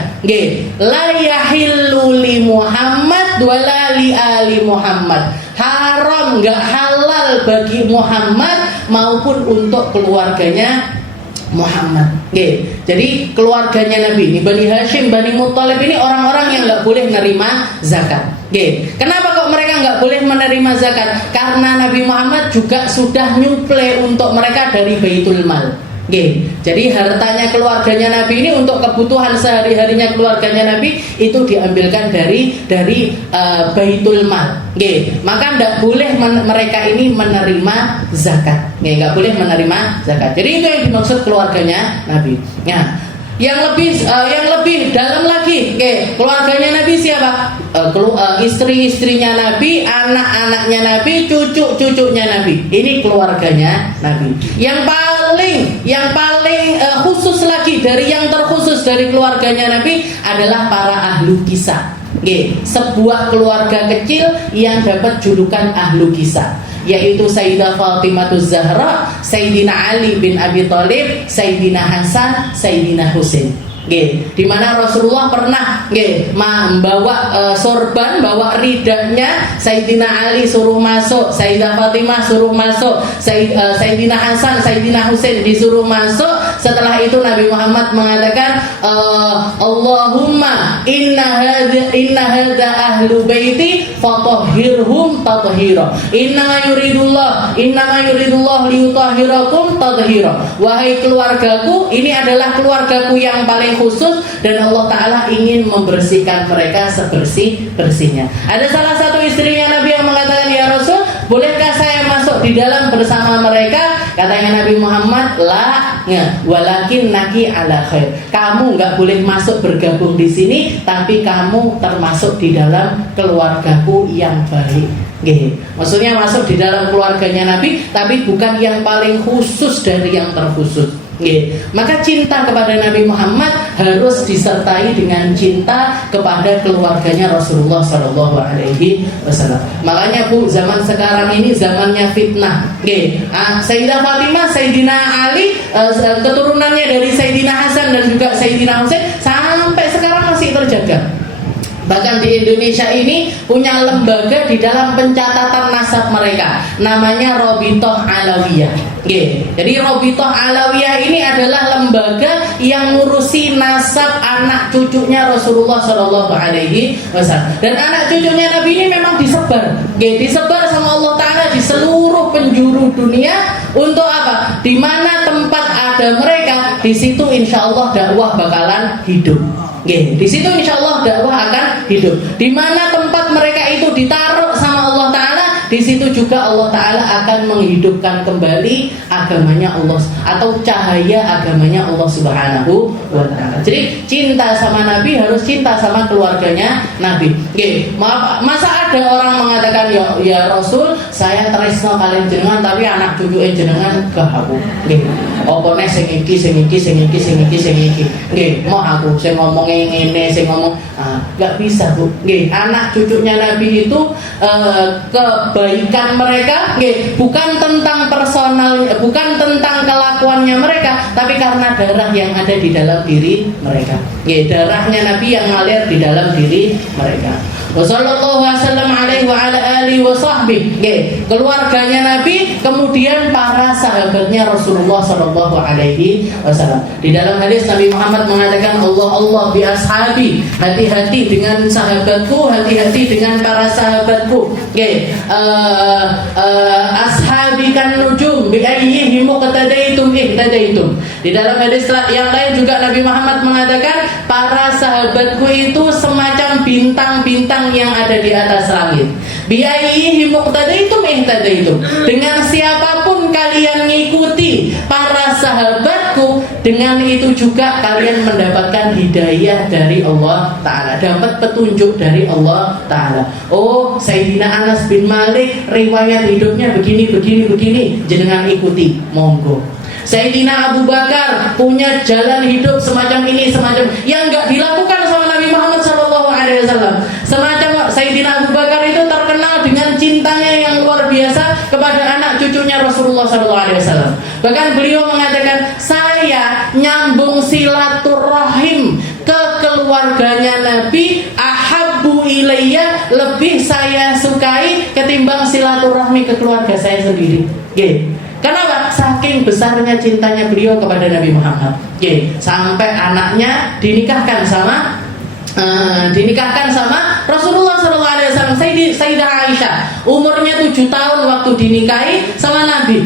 La yahillu li Muhammad wala li ali Muhammad, haram, nggak halal bagi Muhammad maupun untuk keluarganya Muhammad. Jadi keluarganya Nabi ini, Bani Hashim, Bani Muttalib ini orang-orang yang nggak boleh menerima zakat. Kenapa kok mereka nggak boleh menerima zakat? Karena Nabi Muhammad juga sudah nyuplai untuk mereka dari Baitul Mal. Jadi hartanya keluarganya Nabi ini untuk kebutuhan sehari-harinya keluarganya Nabi itu diambilkan dari Baitul Mal. Maka tidak boleh mereka ini menerima zakat. Nggak boleh menerima zakat. Jadi itu yang dimaksud keluarganya Nabi. Nah, yang lebih dalam lagi, keluarganya Nabi siapa? Istri-istrinya Nabi, anak-anaknya Nabi, cucu-cucunya Nabi. Ini keluarganya Nabi. Yang paling khusus lagi, dari yang terkhusus dari keluarganya Nabi adalah para ahlu kisah. Sebuah keluarga kecil yang dapat julukan ahlu kisah, yaitu Sayyidah Fatimah Zahra, Sayyidina Ali bin Abi Thalib, Sayyidina Hasan, Sayyidina Husain. Di mana Rasulullah pernah membawa sorban, bawa ridanya, Sayyidina Ali suruh masuk, Sayyidah Fatimah suruh masuk, Sayyidina Hasan, Sayyidina Husain disuruh masuk. Setelah itu Nabi Muhammad mengatakan, Allahumma inna hadza ahlu baiti fatahhirhum tathhira. Innama yuridullah liyutahhirakum tathhira. Wahai keluargaku, ini adalah keluargaku yang paling khusus, dan Allah Ta'ala ingin membersihkan mereka sebersih-bersihnya. Ada salah satu istrinya Nabi yang mengatakan, ya Rasul, bolehkah saya masuk di dalam bersama mereka? Katanya Nabi Muhammad, la, walakin naki ala khair. Kamu nggak boleh masuk bergabung di sini, tapi kamu termasuk di dalam keluargaku yang baik. Maksudnya masuk di dalam keluarganya Nabi, tapi bukan yang paling khusus dari yang terkhusus. Maka cinta kepada Nabi Muhammad harus disertai dengan cinta kepada keluarganya Rasulullah Shallallahu Alaihi Wasallam. Makanya Bu, zaman sekarang ini zamannya fitnah. Sayyidah Fatimah, Sayyidina Ali, keturunannya dari Sayyidina Hasan dan juga Sayyidina Husain sampai sekarang masih terjaga. Bahkan di Indonesia ini punya lembaga di dalam pencatatan nasab mereka, namanya Robitoh Alawiyah. Jadi Robitoh Alawiyah ini adalah lembaga yang ngurusi nasab anak cucunya Rasulullah Shallallahu Alaihi Wasallam. Dan anak cucunya Nabi ini memang disebar sama Allah Ta'ala di seluruh penjuru dunia. Untuk apa? Di mana tempat ada mereka, di situ insya Allah dakwah bakalan hidup. Di situ insya Allah dakwah akan hidup. Di mana tempat mereka itu ditaruh sama Allah Ta'ala, di situ juga Allah Ta'ala akan menghidupkan kembali agamanya Allah, atau cahaya agamanya Allah Subhanahu wa Ta'ala. Jadi cinta sama Nabi harus cinta sama keluarganya Nabi. Masa ada orang mengatakan, ya Rasul, saya tresno kalian jenengan, tapi anak cucu jenengan gak aku. Opone sing iki. Mau aku sing ngomong ngene, sing ngomong gak bisa Bu. Anak cucunya Nabi itu kebaikan mereka bukan tentang personal, bukan tentang kelakuannya mereka, tapi karena darah yang ada di dalam diri mereka. Darahnya Nabi yang ngalir di dalam diri mereka. Wassallallahu wasallam alaihi wa ala alihi wa sahbihi. Keluarganya Nabi, kemudian para sahabatnya Rasulullah sallallahu alaihi wasallam. Di dalam hadis Nabi Muhammad mengatakan, Allah bi ashabi, hati-hati dengan sahabatku, hati-hati dengan para sahabatku. Ashabi kan nujum bi ayyihim muqtadaitum ihtadaitum. Di dalam hadis yang lain juga Nabi Muhammad mengatakan, para sahabatku itu semacam bintang-bintang yang ada di atas langit. Bi ayyihim muqtadaitum ihtadaitum. Dengan siapapun kalian mengikuti para sahabatku, dengan itu juga kalian mendapatkan hidayah dari Allah Ta'ala, dapat petunjuk dari Allah Ta'ala. Oh, Sayyidina Anas bin Malik riwayat hidupnya begini, jenengan ikuti, monggo. Sayyidina Abu Bakar punya jalan hidup semacam ini, semacam yang nggak dilakukan sama Nabi Muhammad SAW. Semacam Sayyidina Abu Bakar itu terkenal dengan cintanya yang luar biasa kepada anak cucunya Rasulullah SAW. Bahkan beliau mengatakan, saya nyambung silaturahim ke keluarganya Nabi, ahabbu ilayya, lebih saya sukai ketimbang silaturahmi ke keluarga saya sendiri. Kenapa? Saking besarnya cintanya beliau kepada Nabi Muhammad. Sampai anaknya dinikahkan sama Rasulullah SAW. Sayyidah Aisyah umurnya 7 tahun waktu dinikahi sama Nabi.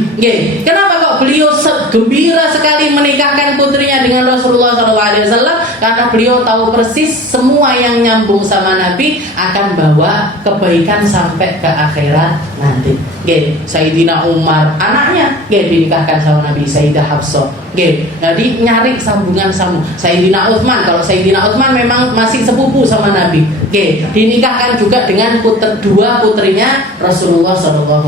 Kenapa kok beliau gembira sekali menikahkan putrinya dengan Rasulullah SAW? Karena beliau tahu persis semua yang nyambung sama Nabi akan bawa kebaikan sampai ke akhirat nanti. Sayyidina Umar anaknya dinikahkan sama Nabi, Sayyidah Hafsah. Jadi nyari sambungan. Sayyidina Utsman, kalau Sayyidina Utsman memang masih sepupu sama Nabi. Dinikahkan juga dengan dua putrinya Rasulullah SAW.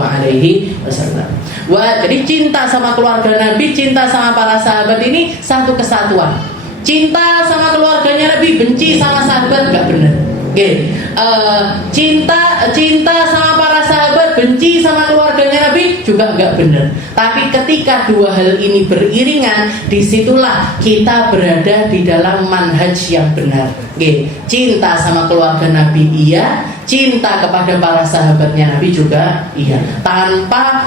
Wah, jadi cinta sama keluarga Nabi, cinta sama para sahabat ini satu kesatuan. Cinta sama keluarganya Nabi, benci sama sahabat, nggak benar. Cinta sama para sahabat, benci sama keluarganya Nabi juga nggak benar. Tapi ketika dua hal ini beriringan, disitulah kita berada di dalam manhaj yang benar. Cinta sama keluarga Nabi iya, cinta kepada para sahabatnya Nabi juga iya. Tanpa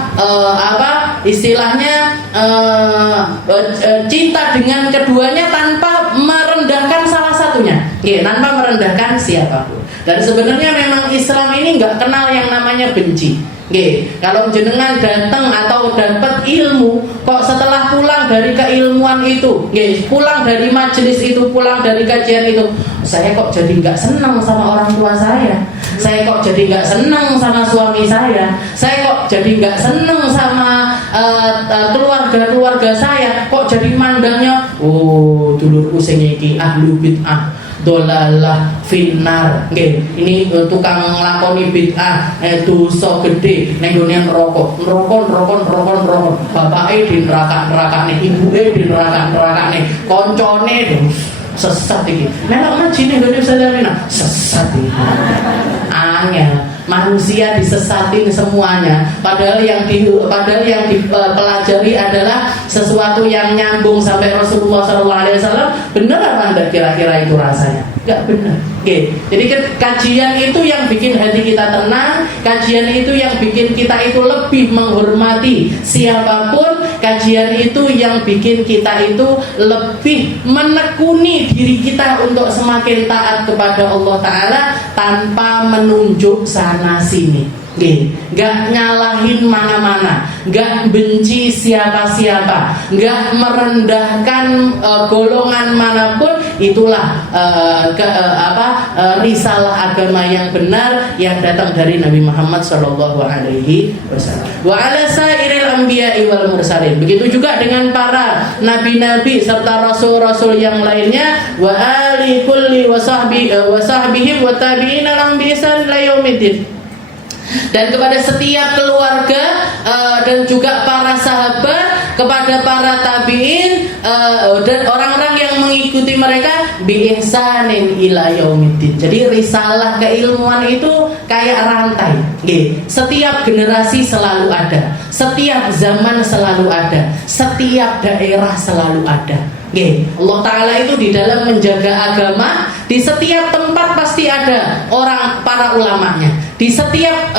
cinta dengan keduanya tanpa merendahkan salah satunya, tanpa merendahkan siapapun. Dan sebenarnya memang Islam ini nggak kenal yang namanya benci. Kalau jenengan datang atau dapat ilmu, kok setelah pulang dari keilmuan itu, pulang dari majelis itu, pulang dari kajian itu, saya kok jadi nggak senang sama orang tua saya kok jadi nggak senang sama suami saya kok jadi nggak senang sama keluarga saya, kok jadi mandangnya, oh dulurku sing iki ahlu bid'ah, dolalah finnar, ini tukang nglakoni bid'ah, dosa gede ning gone ngerokok, bapake di neraka-nerakane, ibuke di neraka-nerakane, koncone sesat iki. Nek ngaji ning gone sadarina sesat iki. Angel, manusia disesatin semuanya. Padahal yang dipelajari adalah sesuatu yang nyambung sampai Rasulullah SAW. Benar apa enggak kira-kira itu rasanya? Enggak benar. Jadi kajian itu yang bikin hati kita tenang, kajian itu yang bikin kita itu lebih menghormati siapapun, kajian itu yang bikin kita itu lebih menekuni diri kita untuk semakin taat kepada Allah Ta'ala tanpa menunjuk sana sini. Gak nyalahin mana-mana, gak benci siapa-siapa, gak merendahkan golongan manapun. Itulah risalah agama yang benar yang datang dari Nabi Muhammad SAW. Wa ala sairil anbiya'i wal mursalin. Begitu juga dengan para nabi-nabi serta rasul-rasul yang lainnya. Wa ali kulli wa sahbihi wa tabi'ina lahum bi ihsan ila yaumiddin. Dan kepada setiap keluarga dan juga para sahabat, kepada para tabi'in dan orang-orang yang mengikuti mereka bi ihsanin ila yaumiddin. Jadi risalah keilmuan itu kayak rantai. Setiap generasi selalu ada, setiap zaman selalu ada, setiap daerah selalu ada. Allah Ta'ala itu di dalam menjaga agama, di setiap tempat pasti ada para ulamanya, di setiap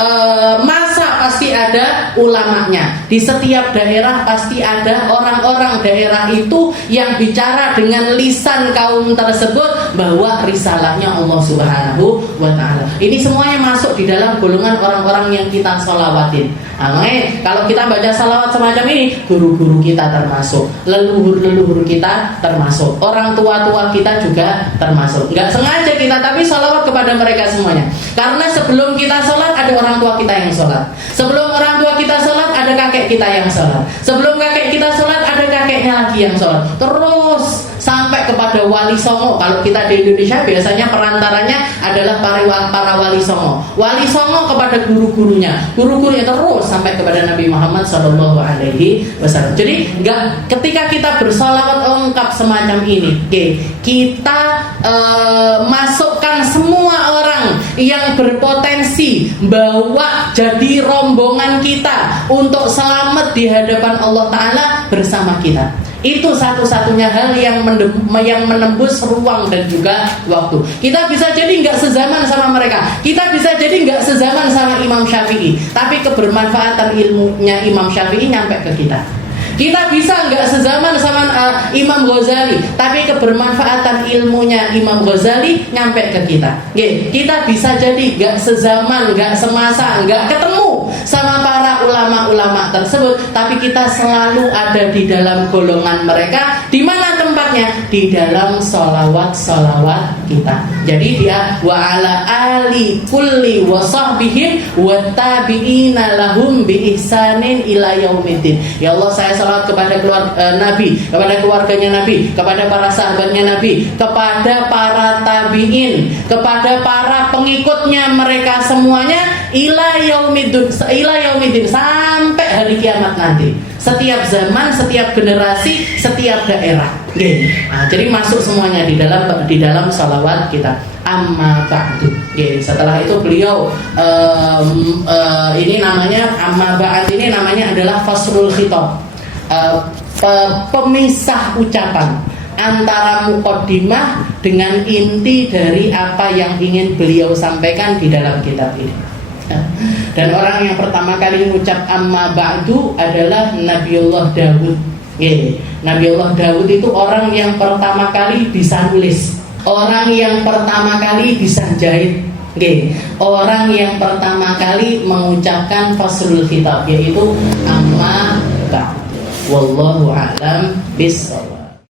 masa pasti ada ulamanya, di setiap daerah pasti ada orang-orang daerah itu yang bicara dengan lisan kaum tersebut bahwa risalahnya Allah Subhanahu wa Ta'ala. Ini semuanya masuk di dalam golongan orang-orang yang kita sholawatin. Kalau kita baca salawat semacam ini, guru-guru kita termasuk, leluhur-leluhur kita termasuk, orang tua-tua kita juga termasuk. Nggak sengaja kita, tapi salawat kepada mereka semuanya. Karena sebelum kita sholat ada orang tua kita yang sholat, sebelum orang tua kita sholat ada kakek kita yang sholat. Sebelum kakek kita sholat ada kakeknya lagi yang sholat. Terus sampai kepada wali songo. Kalau kita di Indonesia biasanya perantaranya adalah para wali songo. Wali songo kepada guru-gurunya, guru-gurunya terus sampai kepada Nabi Muhammad SAW. Jadi ketika kita bersolawat lengkap semacam ini, kita masukkan semua orang yang berpotensi bawa jadi rombongan kita untuk selamat di hadapan Allah Ta'ala bersama kita. Itu satu-satunya hal yang menembus ruang dan juga waktu. Kita bisa jadi nggak sezaman sama mereka, kita bisa jadi nggak sezaman sama Imam Syafi'i, tapi kebermanfaatan ilmunya Imam Syafi'i nyampe ke kita. Kita bisa nggak sezaman sama Imam Ghazali, tapi kebermanfaatan ilmunya Imam Ghazali nyampe ke kita. Kita bisa jadi nggak sezaman, nggak semasa, nggak ketemu sama para ulama-ulama tersebut, tapi kita selalu ada di dalam golongan mereka. Di mana tempatnya? Di dalam solawat kita. Jadi dia wa ala ali kulli wa sahbihim wa tabi'ina lahum bi ihsanin ila yaumiddin. Ya Allah, saya salawat kepada Nabi, kepada keluarganya Nabi, kepada para sahabatnya Nabi, kepada para tabi'in, kepada para pengikutnya mereka semuanya ila yaumiddin, sampai hari kiamat nanti. Setiap zaman, setiap generasi, setiap daerah. Nah, jadi masuk semuanya di dalam salawat kita. Amma ba'du. Setelah itu beliau ini namanya amma ba'd, ini namanya adalah fasrul khitab. Pemisah ucapan antara muqaddimah dengan inti dari apa yang ingin beliau sampaikan di dalam kitab ini. Dan orang yang pertama kali mengucap amma ba'du adalah Nabiullah Daud. Nabiullah Daud itu orang yang pertama kali bisa nulis, orang yang pertama kali bisa jahit, orang yang pertama kali mengucapkan fasrul khitab, yaitu amma ba'du. Wallahu a'lam bishawab.